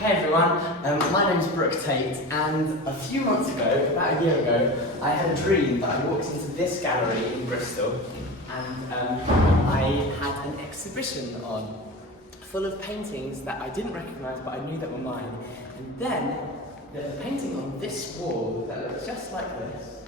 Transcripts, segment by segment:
Hey everyone, my name's Brook and a few months ago, about a year ago, I had a dream that I walked into this gallery in Bristol and I had an exhibition on full of paintings that I didn't recognise but I knew that were mine. And then there's a painting on this wall that looks just like this,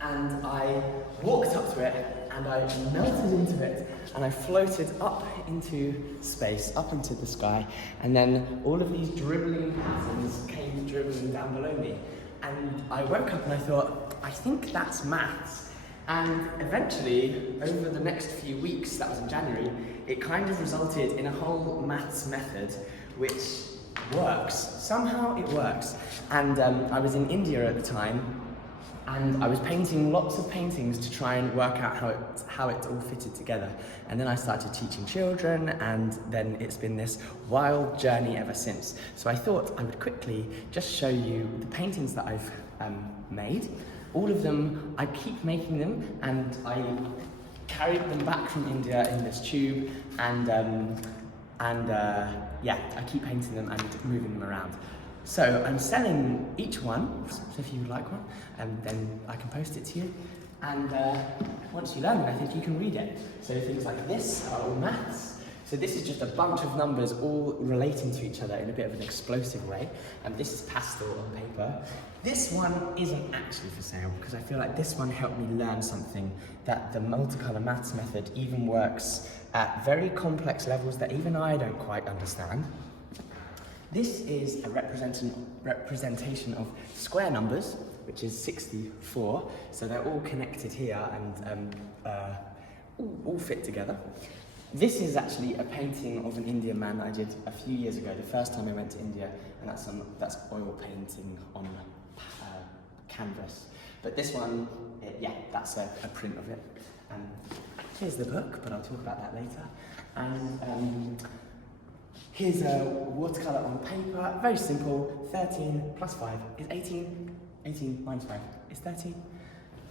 and I walked up to it and I melted into it and I floated up into space, up into the sky, and then all of these dribbling patterns came dribbling down below me. And I woke up and I thought, I think that's maths. And eventually, over the next few weeks, that was in January, it kind of resulted in a whole maths method which works. Somehow it works. And I was in India at the time, and I was painting lots of paintings to try and work out how it all fitted together. And then I started teaching children, and then it's been this wild journey ever since. So I thought I would quickly just show you the paintings that I've made. All of them, I keep making them, and I carried them back from India in this tube, and yeah, I keep painting them and moving them around. So I'm selling each one, so if you would like one, then I can post it to you. And once you learn it, I think you can read it. So things like this are all maths. So this is just a bunch of numbers all relating to each other in a bit of an explosive way. And this is pastel on paper. This one isn't actually for sale because I feel like this one helped me learn something, that the multicolour maths method even works at very complex levels that even I don't quite understand. This is a representation of square numbers, which is 64. So they're all connected here and all fit together. This is actually a painting of an Indian man I did a few years ago, the first time I went to India, and that's oil painting on canvas. But this one, yeah, that's a print of it. Here's the book, but I'll talk about that later. And here's a watercolour on paper, very simple. 13 plus 5 is 18. 18 minus 5 is 13.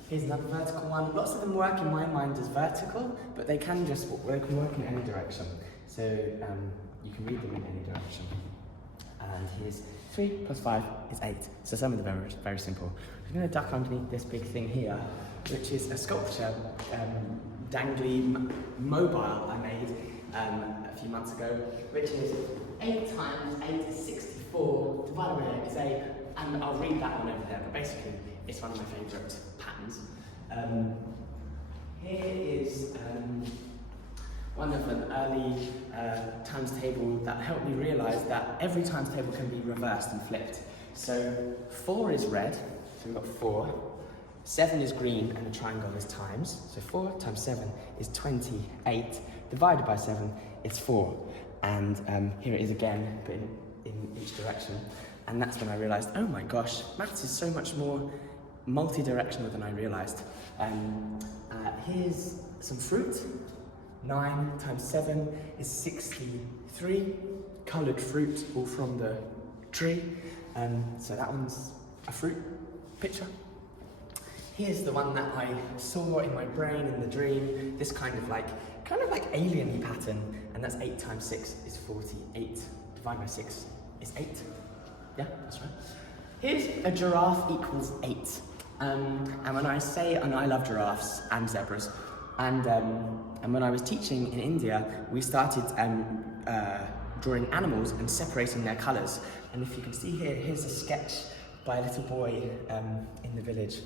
Here's another vertical one. Lots of them work in my mind as vertical, but they can work in any direction. So you can read them in any direction. And here's 3 plus 5 is 8. So some of them are very simple. I'm going to duck underneath this big thing here, which is a sculpture, dangly mobile I made a few months ago, which is 8 times 8 is 64, divided by 8 is 8, and I'll read that one over there, but basically it's one of my favourite patterns. Here is one of an early times table that helped me realise that every times table can be reversed and flipped. So 4 is red, so we've got 4. 7 is green, and a triangle is times. So 4 times 7 is 28. Divided by 7 is 4. And here it is again, but in each direction. And that's when I realised, oh my gosh, maths is so much more multi-directional than I realised. Here's some fruit. 9 times 7 is 63. Coloured fruit, all from the tree. So that one's a fruit picture. Here's the one that I saw in my brain in the dream. This kind of like alien-y pattern. And that's 8 times 6 is 48. Divided by 6 is 8. Yeah, that's right. Here's a giraffe equals 8. And when I say, and I love giraffes and zebras, and when I was teaching in India, we started drawing animals and separating their colours. And if you can see here, here's a sketch by a little boy in the village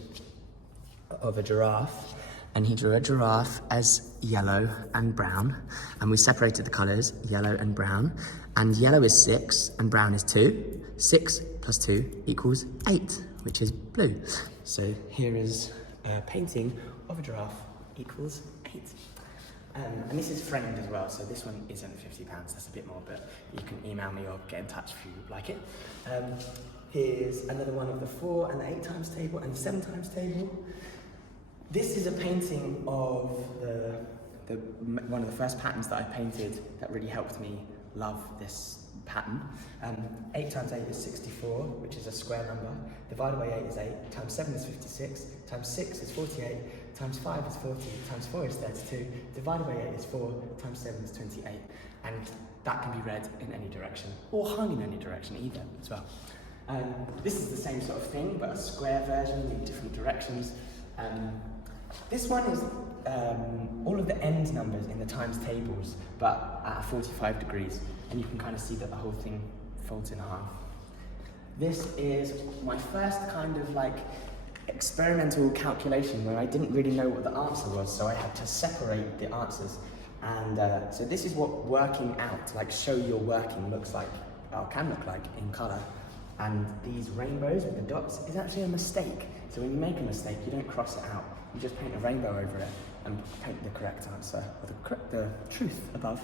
of a giraffe. And he drew a giraffe as yellow and brown, and we separated the colours, yellow and brown, and yellow is 6 and brown is 2. 6 plus 2 equals 8, which is blue. So here is a painting of a giraffe equals 8. And this is framed as well, so this one isn't £50, that's a bit more, but you can email me or get in touch if you like it. Here's another one of the 4 and the 8 times table and the 7 times table. This is a painting of one of the first patterns that I painted that really helped me love this pattern. 8 times 8 is 64, which is a square number. Divided by 8 is 8. Times 7 is 56. Times 6 is 48. times 5 is 40, times 4 is 32, divided by 8 is 4, times 7 is 28. And that can be read in any direction, or hung in any direction either as well. This is the same sort of thing, but a square version in different directions. This one is all of the end numbers in the times tables, but at 45 degrees, and you can kind of see that the whole thing folds in half. This is my first kind of like experimental calculation where I didn't really know what the answer was, so I had to separate the answers. And so this is what working out, like show your working looks like, or can look like in colour. And these rainbows with the dots is actually a mistake. So when you make a mistake, you don't cross it out. You just paint a rainbow over it and paint the correct answer, or the truth above.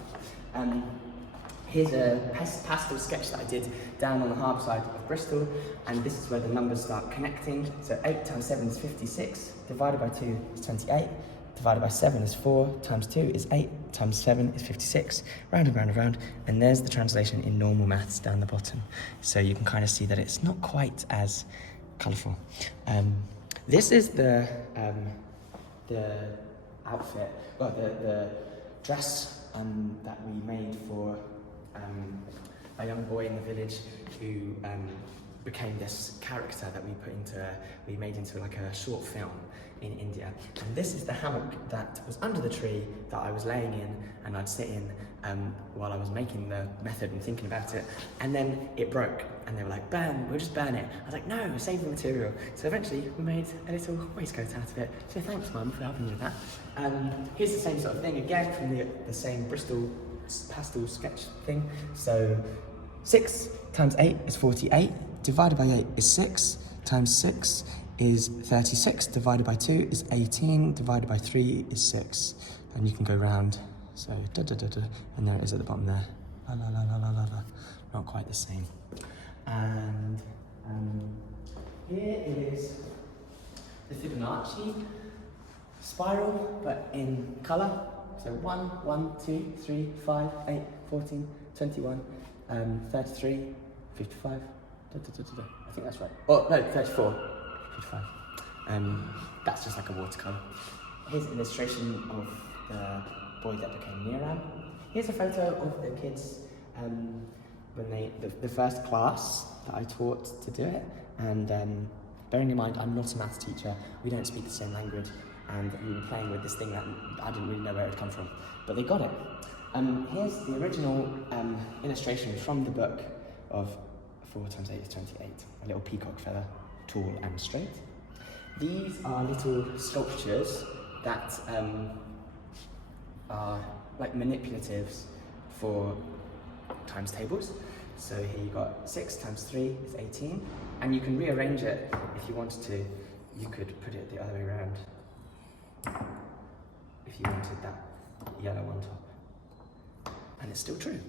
Here's a pastel sketch that I did down on the harbour side of Bristol, and this is where the numbers start connecting. So 8 times 7 is 56, divided by 2 is 28, divided by 7 is 4, times 2 is 8, times 7 is 56, round and round and round, and there's the translation in normal maths down the bottom. So you can kind of see that it's not quite as colourful. This is the outfit, well, the dress that we made for a young boy in the village who became this character that we made into like a short film in India. And this is the hammock that was under the tree that I was laying in and I'd sit in while I was making the method and thinking about it. And then it broke and they were like, burn, we'll just burn it. I was like, no, save the material. So eventually we made a little waistcoat out of it. So thanks, Mum, for helping me with that. Here's the same sort of thing again from the same Bristol pastel sketch thing. So 6 times 8 is 48, divided by 8 is 6, times 6 is 36, divided by 2 is 18, divided by 3 is 6. And you can go round, so da da da da, and there it is at the bottom there. La la la la la la la. Not quite the same. And here is the Fibonacci spiral, but in colour. So 1, 1, 2, 3, 5, 8, 14, 21, 33, 55, I think that's right. Oh, no, 34, 55. That's just like a watercolour. Here's an illustration of the boy that became Niram. Here's a photo of the kids when the first class that I taught to do it. And bearing in mind, I'm not a maths teacher, we don't speak the same language, and we were playing with this thing that I didn't really know where it had come from, but they got it. Here's the original illustration from the book of 4 times 8 is 28, a little peacock feather, tall and straight. These are little sculptures that are like manipulatives for times tables. So here you got 6 times 3 is 18, and you can rearrange it if you wanted to. You could put it the other way around if you wanted that yellow on top. And it's still true.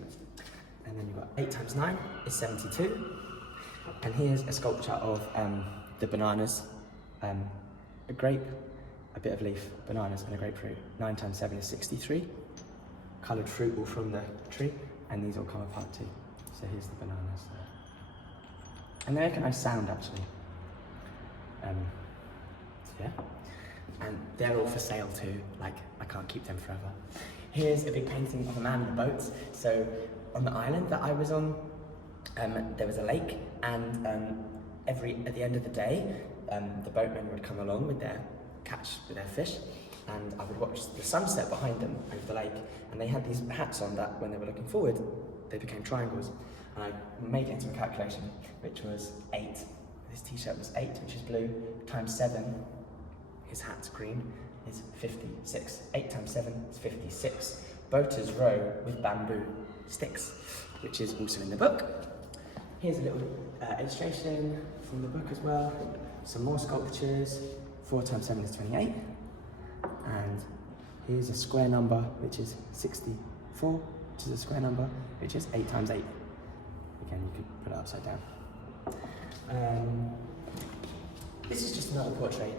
And then you've got 8 times 9 is 72. And here's a sculpture of the bananas, a grape, a bit of leaf, bananas and a grapefruit. 9 times 7 is 63. Coloured fruit all from the tree, and these all come apart too. So here's the bananas there. And they make a nice sound actually. Yeah. And they're all for sale too, like I can't keep them forever. Here's a big painting of a man in a boat. So on the island that I was on, there was a lake, and at the end of the day, the boatmen would come along with their fish, and I would watch the sunset behind them over the lake, and they had these hats on that when they were looking forward, they became triangles. And I made it into a calculation, which was 8. This t-shirt was 8, which is blue, times 7, his hat's green, is 56. 8 times 7 is 56. Boaters row with bamboo sticks, which is also in the book. Here's a little illustration from the book as well. Some more sculptures. 4 times 7 is 28. And here's a square number, which is 64, which is a square number, which is 8 times 8. Again, you could put it upside down. This is just another portrait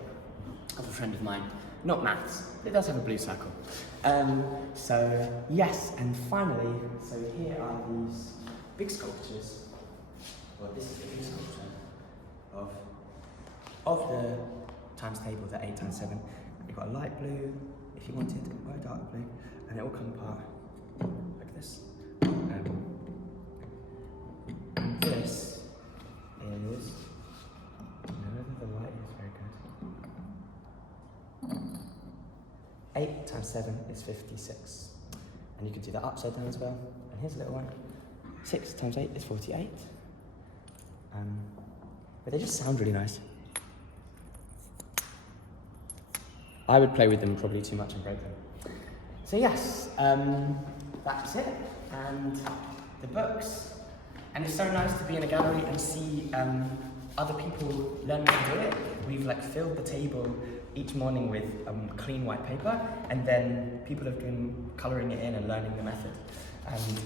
of a friend of mine. Not maths, it does have a blue circle. So, yes, and finally, so here are these big sculptures. Well, this is the big sculpture of the times table, the 8 times 7. You've got a light blue, if you wanted, or a dark blue, and it will come apart like this. And this is, the light is very good. 8 times 7 is 56. And you can do that upside down as well. And here's a little one. 6 times 8 is 48. But they just sound really nice. I would play with them probably too much and break them. So yes, that's it. And the books. And it's so nice to be in a gallery and see other people learning to do it. We've filled the table each morning with clean white paper, and then people have been colouring it in and learning the method. And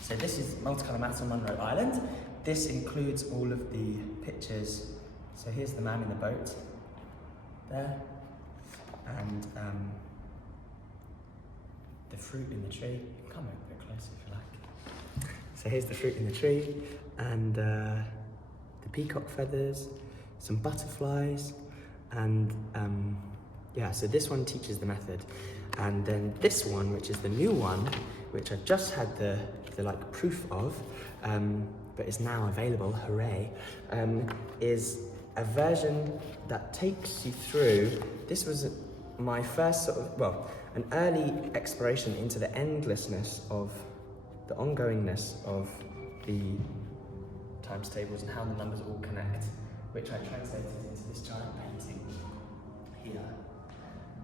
so this is Multicolour Maths on Monroe Island. This includes all of the pictures. So here's the man in the boat there, and the fruit in the tree. You can come a bit closer if you like. So here's the fruit in the tree, and the peacock feathers, some butterflies, and yeah, so this one teaches the method. And then this one, which is the new one, which I've just had the proof of, but is now available, hooray, is a version that takes you through. This was my first an early exploration into the endlessness of the ongoingness of the times tables and how the numbers all connect, which I translated into this giant painting here.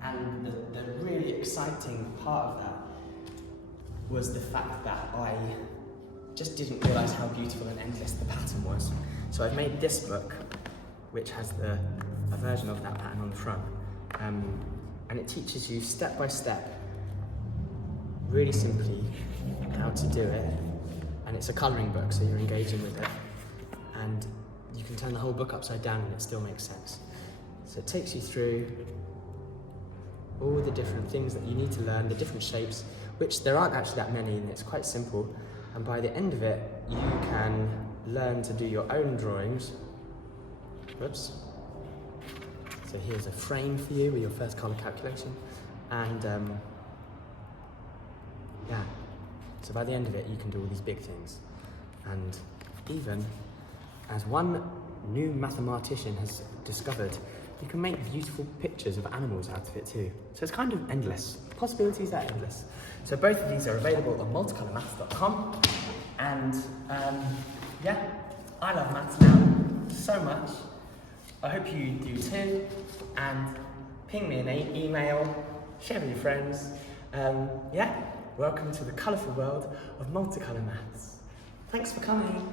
And the really exciting part of that was the fact that I just didn't realise how beautiful and endless the pattern was. So I've made this book, which has a version of that pattern on the front. And it teaches you step by step, really simply, how to do it. And it's a colouring book, so you're engaging with it. And you can turn the whole book upside down and it still makes sense. So it takes you through all the different things that you need to learn, the different shapes, which there aren't actually that many, and it's quite simple. And by the end of it, you can learn to do your own drawings. Whoops. So here's a frame for you with your first colour calculation. And yeah, so by the end of it, you can do all these big things. And even, as one new mathematician has discovered, you can make beautiful pictures of animals out of it too. So it's kind of endless. Possibilities are endless. So both of these are available on multicolourmaths.com. And yeah, I love maths now so much. I hope you do too. And ping me an email, share with your friends. Yeah, welcome to the colourful world of multicolour maths. Thanks for coming.